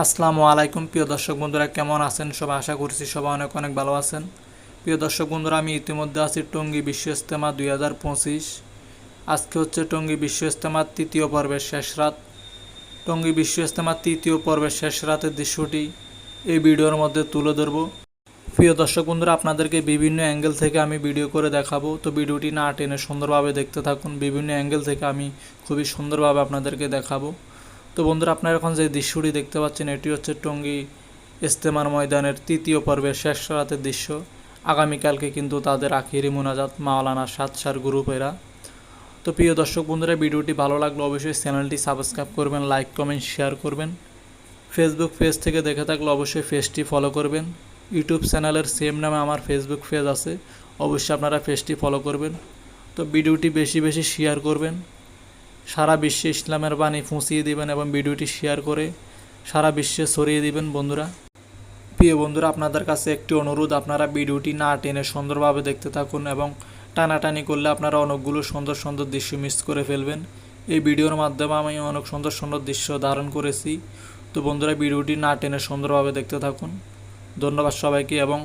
আসসালামু আলাইকুম। প্রিয় দর্শক বন্ধুরা, কেমন আছেন? সবাই আশা করছি সবাই অনেক অনেক ভালো আছেন। প্রিয় দর্শক বন্ধুরা, আমি ইতিমধ্যে আছি টঙ্গী বিশ্ব ইস্তেমা দুই হাজার পঁচিশ। আজকে হচ্ছে টঙ্গী বিশ্ব ইস্তেমার তৃতীয় পর্বের শেষ রাত। টঙ্গী বিশ্ব ইস্তেমার তৃতীয় পর্বের শেষ রাতের দৃশ্যটি এই ভিডিওর মধ্যে তুলে ধরবো। প্রিয় দর্শক বন্ধুরা, আপনাদেরকে বিভিন্ন অ্যাঙ্গেল থেকে আমি ভিডিও করে দেখাবো। তো ভিডিওটি না টেনে সুন্দরভাবে দেখতে থাকুন। বিভিন্ন অ্যাঙ্গেল থেকে আমি খুবই সুন্দরভাবে আপনাদেরকে দেখাবো। তো বন্ধুরা, আপনারা এখন যে দৃশ্যটি দেখতে পাচ্ছেন, এটি হচ্ছে টঙ্গী ইস্তেমার ময়দানের তৃতীয় পর্বের শেষ রাতের দৃশ্য। আগামীকালকে কিন্তু তাদের আখিরি মোনাজাত মাওলানা সাতসার গ্রুপেরা তো প্রিয় দর্শক বন্ধুরা, ভিডিওটি ভালো লাগলে অবশ্যই চ্যানেলটি সাবস্ক্রাইব করবেন, লাইক, কমেন্ট, শেয়ার করবেন। ফেসবুক পেজ থেকে দেখে থাকলে অবশ্যই পেজটি ফলো করবেন। ইউটিউব চ্যানেলের সেম নামে আমার ফেসবুক পেজ আছে, অবশ্যই আপনারা পেজটি ফলো করবেন। তো ভিডিওটি বেশি বেশি শেয়ার করবেন। সারা বিশ্বে ইসলামের বাণী ফুঁসিয়ে দিবেন এবং ভিডিওটি শেয়ার করে সারা বিশ্বে ছড়িয়ে দিবেন, বন্ধুরা। প্রিয় বন্ধুরা, আপনাদের কাছে একটি অনুরোধ, আপনারা ভিডিওটি না টেনে সুন্দরভাবে দেখতে থাকুন এবং টানাটানি করলে আপনারা অনেকগুলো সুন্দর সুন্দর দৃশ্য মিস করে ফেলবেন। এই ভিডিওর মাধ্যমে আমি অনেক সুন্দর সুন্দর দৃশ্য ধারণ করেছি। তো বন্ধুরা, ভিডিওটি না টেনে সুন্দরভাবে দেখতে থাকুন। ধন্যবাদ সবাইকে এবং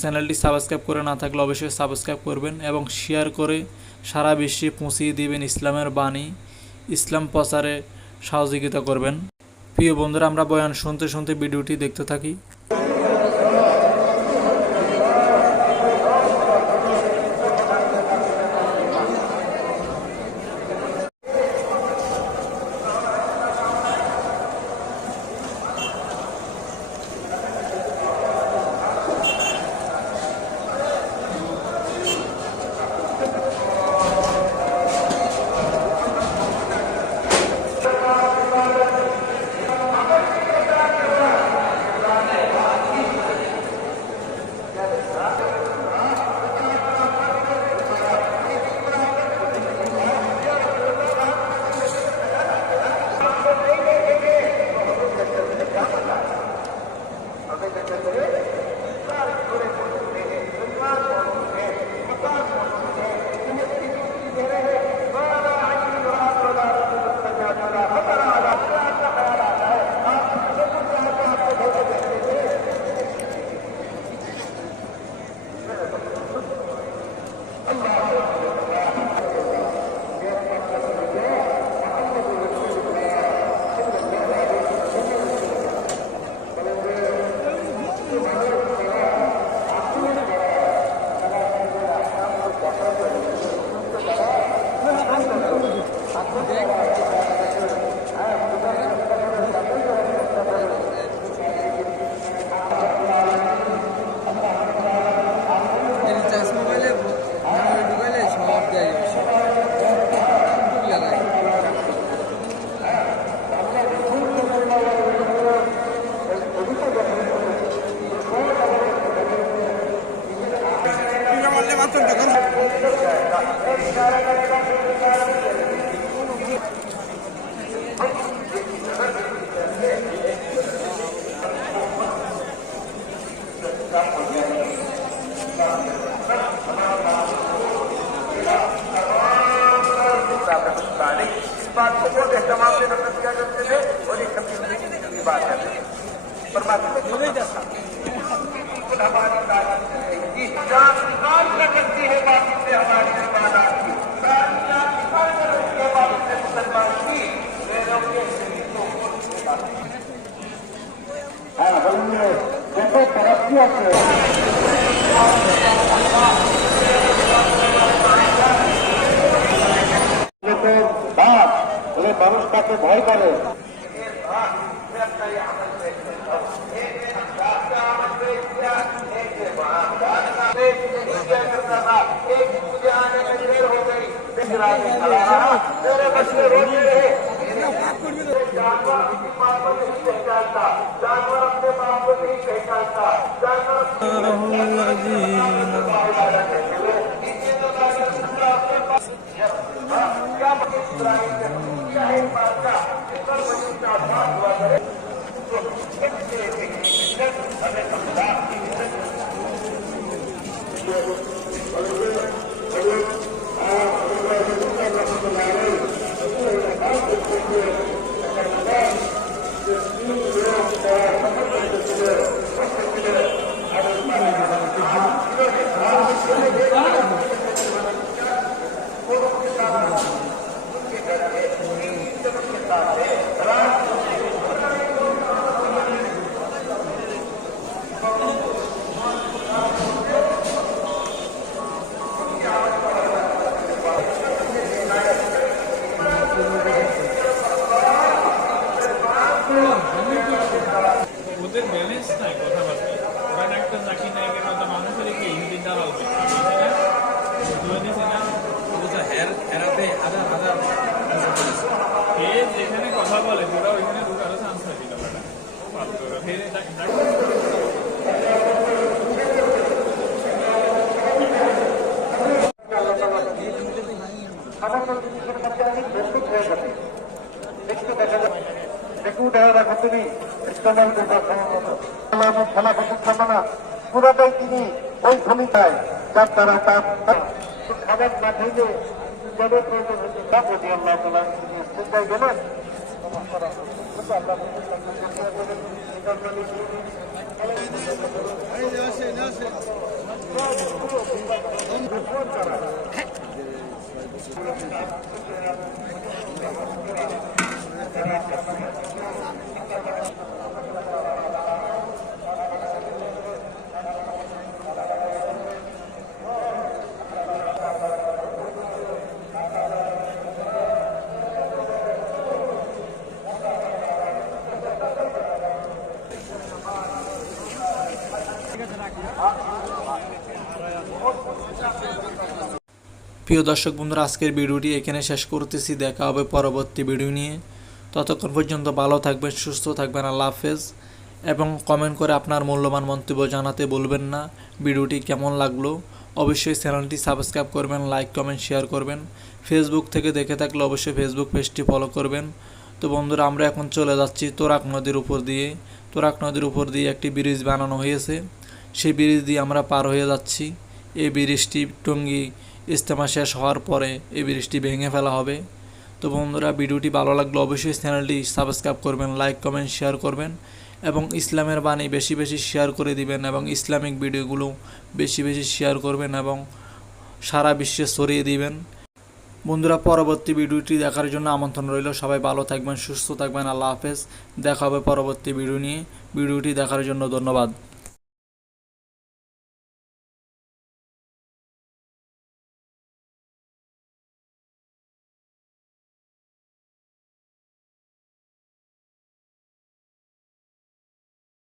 চ্যানেলটি সাবস্ক্রাইব করে না থাকলে অবশ্যই সাবস্ক্রাইব করবেন এবং শেয়ার করে সারা বিশ্বে পৌঁছিয়ে দিবেন ইসলামের বাণী, ইসলাম প্রচারে সহযোগিতা করবেন। প্রিয় বন্ধুরা, আমরা বয়ান শুনতে শুনতে ভিডিওটি দেখতে থাকি। बात को बहुत एहतमाम से किया करते थे और ये कभी की बात है। परमात्मा बिल्कुल हमारी तारीफ रहेगी जान निकाल कर करती है बाकी से हमारी इबादत की जान निकाल कर करती है बाकी से मुसलमान की मेरे के शहीदों को হ্যাঁ বলুন দেখো তরক্কি আছে বাপ বলে মানুষ তাকে ভয় করে नहीं किया करता था एक दिन मुझे आने में देर हो गई मेरे बच्चे रोते रहे जानवर अपने बाप को नहीं पहचानता जानवर अपने बाप को नहीं पहचानता जानवर क्या ওদের ব্যালেন্স নাই কথাবার্তা। ওরা একটা জাকির নায়কের মতো মানুষের কি হিন্দি হের হেরাতে হাজার হাজার কে যেখানে কথা বলে তোরা ওইখানে ঢুকারও চান্স হয় দিল সামান্য জিনিসের মধ্যে অনেক প্রস্তুত হয়ে যাবে দেখতে দেখা যাবে দেখু দেখা তুমি সম্ভবত খেলা প্রতিষ্ঠা না পুরাটাই তিনি ওই ভূমিকায় যার দ্বারা তার খাবার না খাইলে জলের প্রয়োজন হচ্ছে তা প্রতি আল্লাহ তালা তিনি চিন্তায় গেলেন প্রিয় দর্শক বন্ধুরা, আজকের ভিডিওটি এখানে শেষ করতেছি। দেখা হবে পরবর্তী ভিডিও নিয়ে। ততক্ষণ পর্যন্ত ভালো থাকবেন, সুস্থ থাকবেন, আল্লাহ হাফেজ। এবং কমেন্ট করে আপনার মূল্যবান মন্তব্য জানাতে বলবেন না। ভিডিওটি কেমন লাগল? অবশ্যই চ্যানেলটি সাবস্ক্রাইব করবেন লাইক কমেন্ট শেয়ার করবেন। ফেসবুক থেকে দেখে থাকলে অবশ্যই ফেসবুক পেজটি ফলো করবেন। তো বন্ধুরা, আমরা এখন চলে যাচ্ছি তোরাক নদীর উপর দিয়ে। তোরাক নদীর উপর দিয়ে একটি ব্রিজ বানানো হয়েছে। সেই ব্রিজ দিয়ে আমরা পার হয়ে যাচ্ছি। এই ব্রিজটি টঙ্গী ইস্তেমা শেষ হওয়ার পরে এই ব্রিজটি ভেঙে ফেলা হবে। তো বন্ধুরা, ভিডিওটি ভালো লাগলে অবশ্যই চ্যানেলটি সাবস্ক্রাইব করবেন, লাইক, কমেন্ট, শেয়ার করবেন এবং ইসলামের বাণী বেশি বেশি শেয়ার করে দিবেন এবং ইসলামিক ভিডিওগুলো বেশি বেশি শেয়ার করবেন এবং সারা বিশ্বে ছড়িয়ে দিবেন। বন্ধুরা, পরবর্তী ভিডিওটি দেখার জন্য আমন্ত্রণ রইল। সবাই ভালো থাকবেন, সুস্থ থাকবেন। আল্লাহ হাফেজ। দেখা হবে পরবর্তী ভিডিও নিয়ে। ভিডিওটি দেখার জন্য ধন্যবাদ।